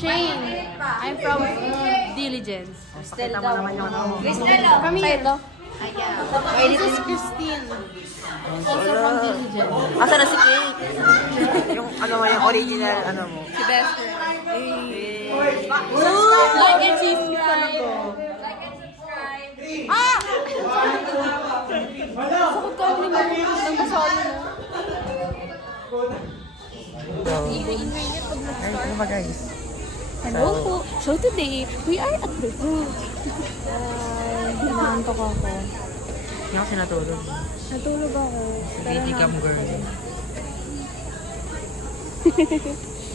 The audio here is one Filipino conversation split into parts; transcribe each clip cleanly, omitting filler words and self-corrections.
Shane. I'm from Diligence. Pakita mo naman yung ano mo. Kami ito. This is Christine. Also from Diligence. Asa na si Kate? Yung ano mo, yung original ano mo. Si Best friend. Like Like and subscribe. Ah! Sakot ka ni Mami. Ang masaya na. Ingay-ingay pag nag-start. Ano ba guys? Hello po. So today, we are at the booth. Hinahantok ako. Hindi ako sinatulog. Natulog ako. Baby cam girl.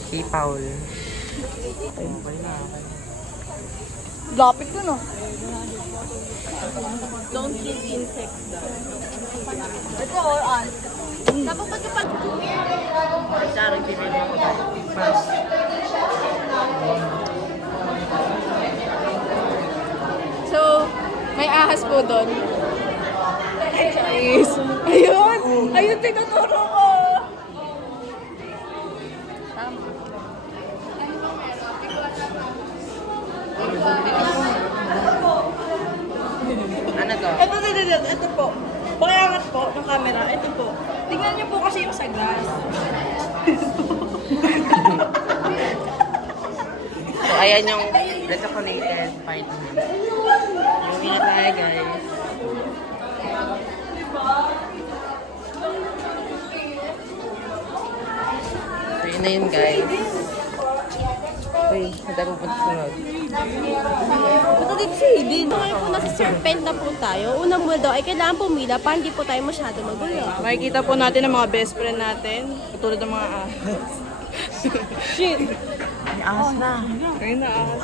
Si Paul. Okay na. Lapit ko no. Don't kill insects. Ito or ants. Tapos pagkapag... Sarang pipin mo ko tayo. First. So, may ahas po doon. Guys. Ayun! Ayun, tinuturo ko! Ano to? Ito po. Pakiangat po ng camera. Ito po. Tingnan niyo po kasi yung sa glass. So, ayan yung resonated vitamin. Yung ingat tayo guys. So, yun na yun guys. Uy, hindi po punta sunod. Ito din si Aiden. Ngayon po nasa serpent na po tayo. Unang muna daw ay kailangan pumila para hindi po tayo masyado magulo. Makikita po natin ang mga best friend natin. Katulad ng mga ahas. Shit! May ahas na. Ayun na ahas.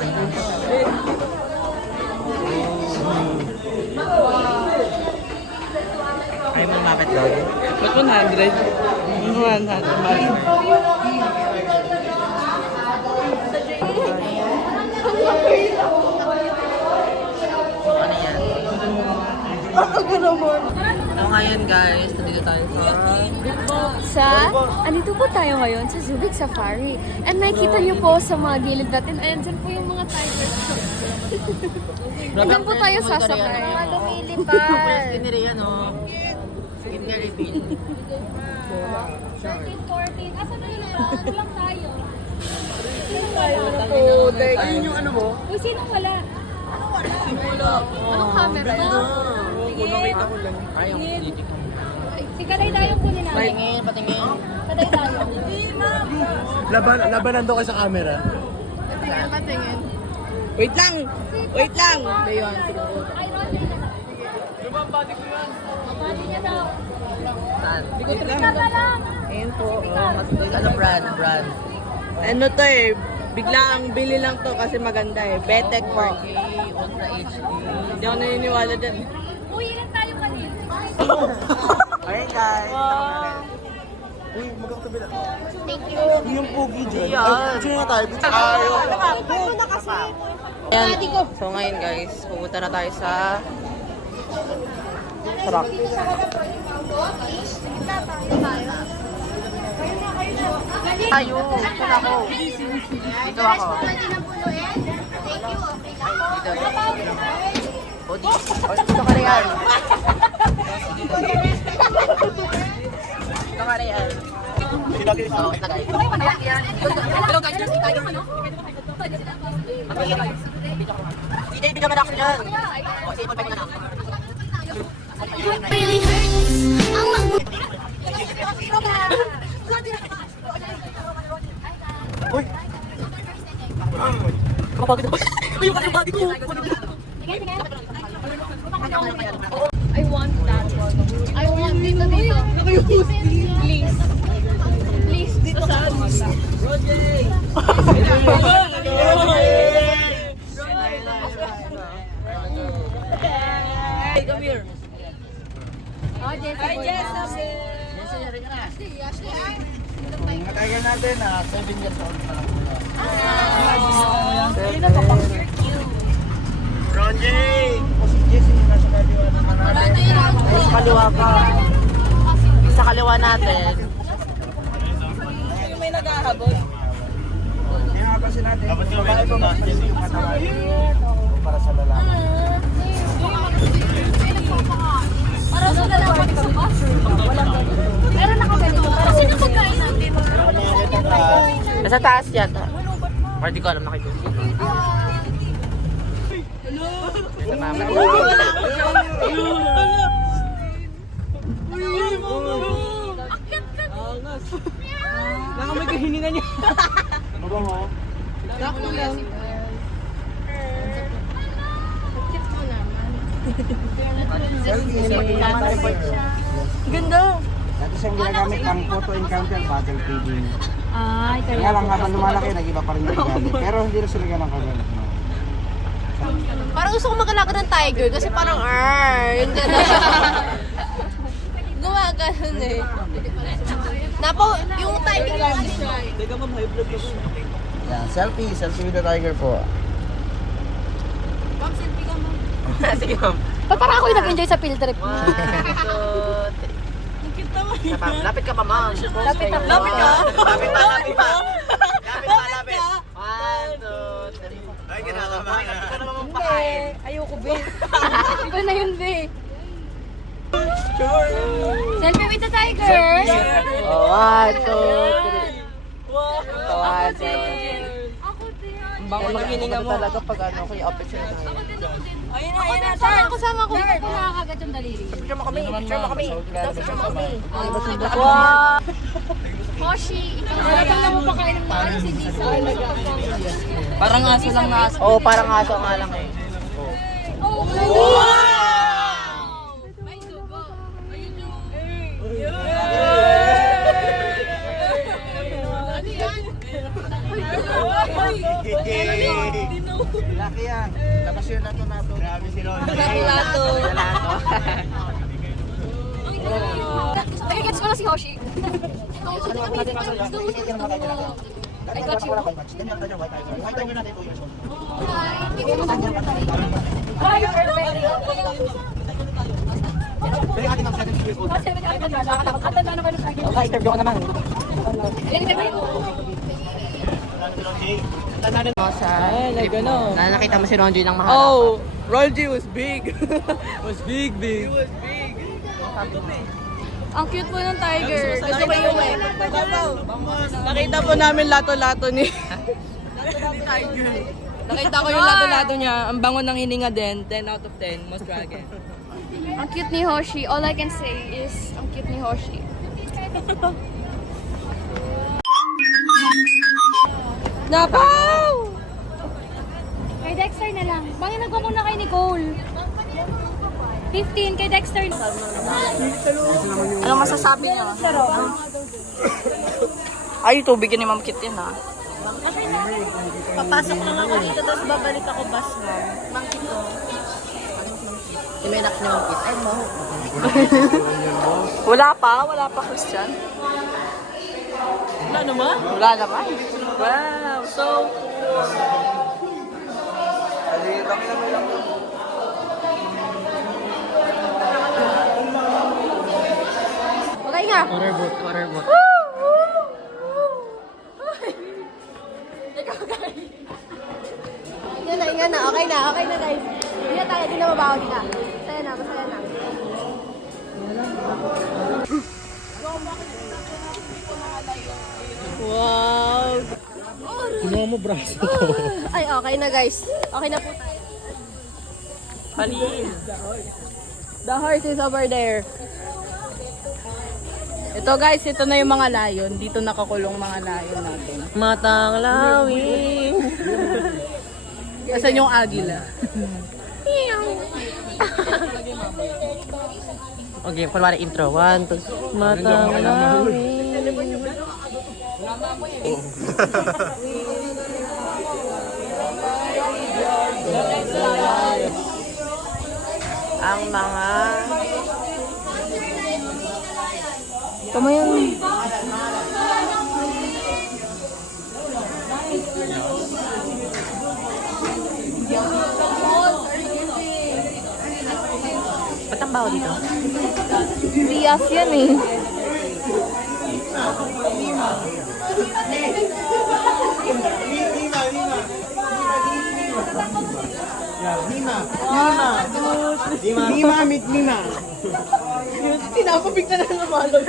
Ay, may mapit dog. Ba't 100? 100. Ano yan? So, ngayon guys, nandito tayo sa... Andito po tayo ngayon sa Zubik Safari. And nakikita niyo po sa mga gilid natin, ayan dyan po yung mga tigers. Diyan po tayo sasakay. Mga lumilipad. Skin ni Rian, oh. Skin ni reveal. 13, 14. Asa na yun? Ano lang tayo? Ayun yung ano mo? Uy, sino wala? Anong camera? Nakita ko lang. Ay, yung dito ko. Si Kaday tayo kunin natin. Patingin, patingin. Kaday tayo. Labanan daw kayo sa camera. Patingin. Wait lang! Wait lang! Ayun, siguro. Ay, Roger na lang. Body niya daw. Saan? Tama lang. Ayun po. Ano brand? Brand. Ano to eh, biglang bili lang to kasi maganda eh. Betek Park. Okay, Ultra HD. Hindi ako naniniwala din. Uy, ilan tayo kanina? Ayun guys. Uy, magkakatabi na. Thank you. Yung pogi dyan. Yan. Picture na tayo. Picture tayo. Ayan. So ngayon guys, pupunta na tayo sa truck. Tayo, dito ako. Dito ako. Dito. O, dito ka Rian. Dito ka Rian. So, na guys. Hello guys, tayo ano? Hindi, bigyan mo na ako dyan. O, sige, pagpagin na lang. Really hurts. Uy! Kapagin ako. Ayun ka yung body ko. I want that one. I want dito. Please. Please, dito sa Hey, come here. Oh, Jessica. Matagal natin 7 years old pa lang. Ronjay! Si Jesse nasa kaliwa naman natin. Ay, sa kaliwa pa. Sa kaliwa natin. May naghahabol. Kaya nga ba kasi natin, babae po mas maiksi yung katawan para sa lalaki. Para sa lalaki sa bus. Pero nakaganito. Pero sino magkain natin? Nasa taas yata. Or di ko alam nakikita. Sa mama. Baka may kahiningan niya. Ganda. Dati siyang ginagamit ang photo encounter battle feeding. Ay, Kaya lang habang lumalaki, nag-iba pa rin yung gamit. Pero hindi na sila ganang kagalit. No? Parang gusto ko magalakad ng tiger kasi parang yung gano'n. Gumagano'n eh. Yung tiger yung ano siya. Yan, selfie with the tiger po. Sige ma'am. Ba't parang ako yung nag-enjoy sa field trip? Lapit ka pa ma'am. Lapit ako. Lapit ka? Lapit pa, lapit pa. Lapit pa, lapit. 1, 2, 3. Ay, kinakabahan ka. Hindi ka naman magpakain. Ayoko, be. Iba na yun, be. Selfie with the tiger. 1, 2, 3. 1, 2, 3. Ang bango ng hininga mo. Talaga pag ano, kuya opit siya na. Ayun na, Ako ayun na. din, sama ko. Hindi ko nakakagat yung daliri. Picture mo kami, picture mo kami. Picture mo kami. Wow. Hoshi, ikaw na lang mo pa kain ng mga si Disa. Parang aso lang na aso. Oo, parang aso nga lang eh. Oh, Wow! may dugo. Laki yan. Labas yun nato nato. Grabe si Ron. Lato. Ay, gets ko na si Hoshi. I got you. Ay, perfect. Okay, interview ko naman. Ay, gano'n. Nakita mo si Ronjoy ng mahal. Oh, Rolji was big. Was big. He was big. Ang cute po ng tiger. Gusto ko yung eh. Nakita po namin lato-lato ni Tiger. Nakita ko yung lato-lato niya. Ang bango ng hininga din. 10 out of 10. Most dragon. Ang cute ni Hoshi. All I can say is, ang cute ni Hoshi. Napaw! Kay Dexter na lang. Bangin nagwa muna kay Nicole. 15 kay Dexter. Ano masasabi niyo? Ay, tubig ni Ma'am Kit yan ha. Papasok lang ako dito, tapos babalik ako bus mo. Mangkito. Yung may anak niya ang kit. Ay, maho. Wala pa Christian. Wala naman? Wala naman. Wow, so cool. Okay nga. Water boat. Inga na. Okay na guys. Hindi na tayo, di na mabaho din na. Masaya na. Wow. Kinuha mo braso. Ay, okay na guys. Okay na po tayo. Halin. The horse is over there. Ito guys, ito na yung mga layon. Dito nakakulong mga layon natin. Matang lawing. Asan yung agila? Okay, kunwari intro. 1, 2, Matang lawing. ang mga Kamayan. ba't ang baho dito? Bias yan eh. Mima. Tinapabig na lang namalog.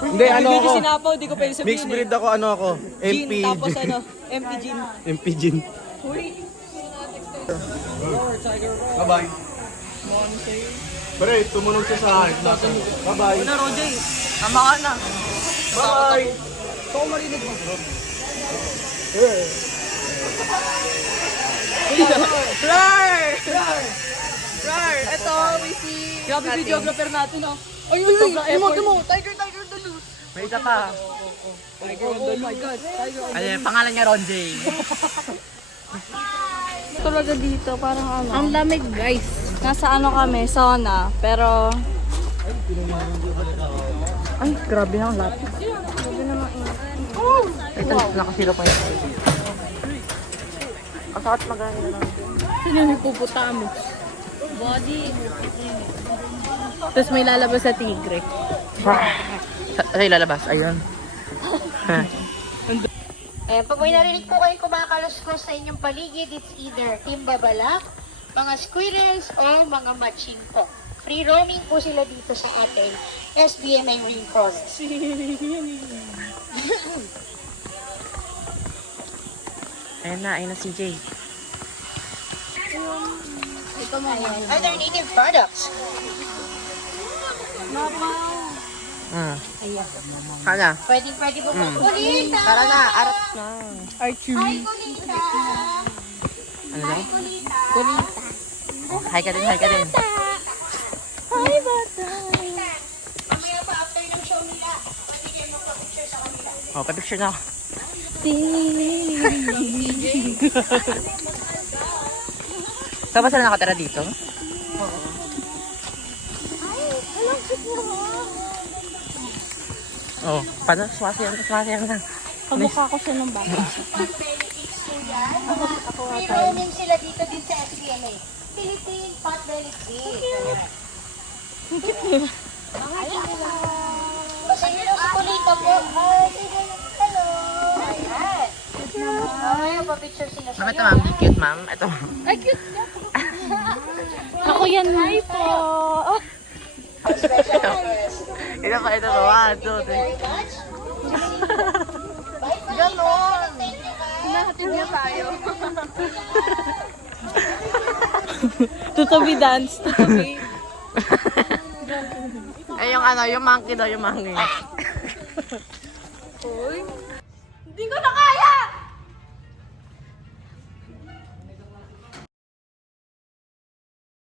Hindi, ano Hindi ako? ko sinapaw, di ko pwede sabihin. Mixed breed ako, ano ako? Gin, MP. tapos ano, MP Gin. MP Gin. Bye-bye. Pre, tumunog siya sa akin. Bye-bye. Una, Roger, tama ka na. Bye-bye. Ito ko marinig mo, bro. Rar! Ito, we see. Grabe videographer natin, oh. Ay, mo. Tiger, dalo. May isa pa. Oh my God, Tiger. Ano yung pangalan niya, Ron J. Talaga dito, parang ano. Ang lamig, guys. Nasa ano kami, sauna. Pero, Ay, grabe na ang lapis. Ito, nakasilo pa yun. Kasakot magana na lang. Sino yung puputa mo? Body. Tapos may lalabas sa tigre. Ay, lalabas. Ayun. Eh, pag may narinig po kayo kumakaluskos sa inyong paligid, it's either Team Babalak, mga squirrels, or mga machingko. Free roaming po sila dito sa ating SBMA Rainforest. Ayun na si Jay. Other native products. Sana. Pwede po po. Kulita! Tara na, arap na. Hi, Kulita! Ano daw? Kulita! Hi ka din. Hi, bata! Mamaya pa, after ng show nila, pwede kayo magpa-picture sa kanila. Oh, pa-picture na ako. Saan ba sila nakatira dito? Oh, paano? Sumasayaw na. kamukha ko siya ng bata. Benefits po yan. Free roaming sila dito din sa SBMA. Philippine Potbelly Pig. Kasi hello sa kulita po. Hi, hello. Ayan. Ay, pa-picture sila sa Ma'am, ito ma'am. Cute ma'am. Ito. Ako yan, hi po. special request. Ito pa, ito pa. 1, 2, 3. Very much. Bye-bye. Ganon. Thank you, guys. Nahatid niya tayo. Tutubi dance. Tutubi. Eh, yung ano, yung monkey daw, yung monkey. Hindi ko na kaya!